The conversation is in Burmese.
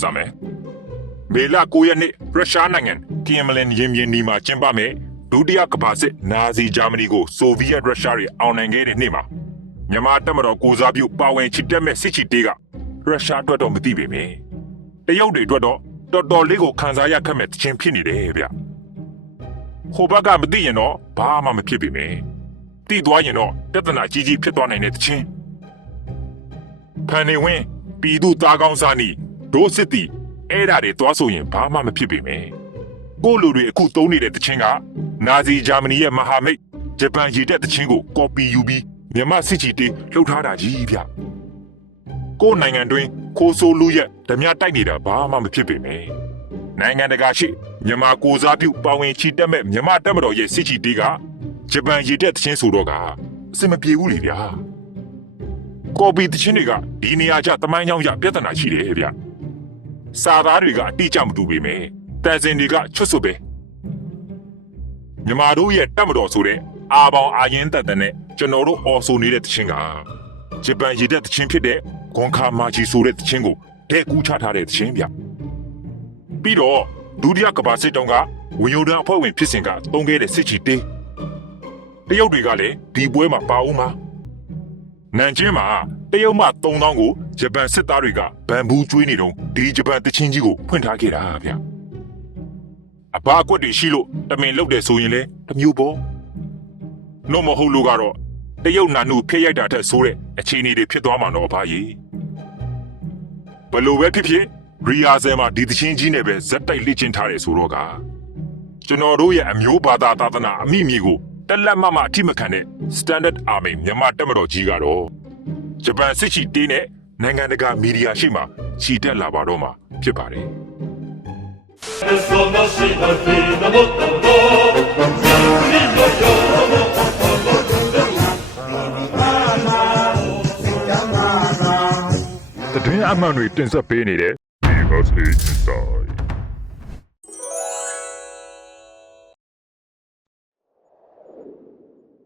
စမယ်မေလ9ရက်နေ့ရုရှားနိုင်ငံကီယမလင်ရင်မြင်နီမှာကျင်းပမယ်ဒုတိယကမ္ဘာစစ်နာဇီဂျာမနီကိုဆိုဗီယက်ရုရှားတွေအောင်နိုင်ခဲ့တဲ့နေ့မှာမြန်မာတပ်မတော်ကိုစားပြုပါဝင်ချစ်တက်မဲ့စစ်ချီတေးကရုရှားအတွက်တော့မသိပေမယ့်တရုတ်တွေအတွက်တော့တော်တော်လေးကိုခံစားရခက်မဲ့တခြင်းဖြစ်နေတယ်ဗျဟိုဘက်ကမသိရင်တော့ဘာမှမဖြစ်ပေမယ့်သိသွားရင်တော့ပြဿနာကြီးကြီးဖြစ်သွားနိုင်တဲ့တခြင်းဖန်နေဝင်းပြည်သူသားကောင်းစားနီ ဒိုးစစ်တီအဲ့ဒါတွေသွားဆိုရင်ဘာမှမဖြစ်ပေမယ့်ကိုလူတွေအခုသုံးနေတဲ့တခြင်းကနာဇီဂျာမနီရဲ့မဟာမိတ်ဂျပန်ရည်တဲ့တခြင်းကိုကော်ပီယူပြီးမြန်မာစစ်ချီတေးလှုပ်ထားတာကြီးဗျကိုယ်နိုင်ငံတွင်ခိုးဆိုးလူရက်ဓမြတိုက်နေတာဘာမှမဖြစ်ပေမယ့်နိုင်ငံတကာရှိမြန်မာကိုစားပြုပါဝင်ချီတက်မဲ့မြန်မာတပ်မတော်ရဲ့စစ်ချီတေးကဂျပန်ရည်တဲ့တခြင်းဆိုတော့ကအစင်မပြေဘူးလေဗျာကော်ပီတချင်းတွေကဒီနေရာကျတမိုင်းကြောင်းရပြဿနာရှိတယ်ဗျ။ စာသားတွေကအတိအကျမတူပေမဲ့တန်စင်တွေကချွတ်ဆွပဲ။မြမာတို့ရဲ့တက်မတော်ဆိုတဲ့အာပေါင်အာရင်တက်တဲ့နဲ့ကျွန်တော်တို့အော်ဆိုနေတဲ့တချင်းကဂျပန်ရည်တဲ့တချင်းဖြစ်တဲ့ဂွန်ခါမာချီဆိုတဲ့တချင်းကိုတဲ့ကူးချထားတဲ့တချင်းဗျ။ပြီးတော့ဒုတိယကမ္ဘာစစ်တုန်းကဝင်ယိုဒန်အဖွဲ့ဝင်ဖြစ်စဉ်ကတုံးခဲ့တဲ့စစ်ချီတေးတရုတ်တွေကလည်းဒီပွဲမှာပါဦးမှာနန်ကျင်းမှာတရုတ်မှ3000ကို ဂျပန်စစ်သားတွေကဗန်ဘူးကျွေးနေတော့ဒီဂျပန်တချင်းကြီးကိုဖွင့်ထားခဲ့တာဗျအဘာအကွက်တွေရှိလို့တမင်လုတ်တယ်ဆိုရင်လေတမျိုးပေါ့နော်မဟုတ်လို့ကတော့တရုတ်နာနုဖျက်ရိုက်တာထက်ဆိုးတဲ့အခြေအနေတွေဖြစ်သွားမှာတော့အဘာကြီးဘလို့ပဲဖြစ်ဖြစ်ရီယာဆယ်မှာဒီတချင်းကြီးနဲ့ပဲဇက်တိုက်လေ့ကျင့်ထားတယ်ဆိုတော့ကကျွန်တော်တို့ရဲ့အမျိုးဘာသာသာသနာအမိမြေကိုတက်လက်မမအထိမခံတဲ့ Standard Army မြန်မာတပ်မတော်ကြီးကတော့ဂျပန်စစ်ချီတေးနဲ့ နိုင်ငံတကာမီဒီယာရှိမှချီတက်လာပါတော့မှာဖြစ်ပါတယ် sono sino fino a molto Fino io ။တတွင်းအမှန်တွေတင်ဆက်ပေးနေတဲ့ Because Inside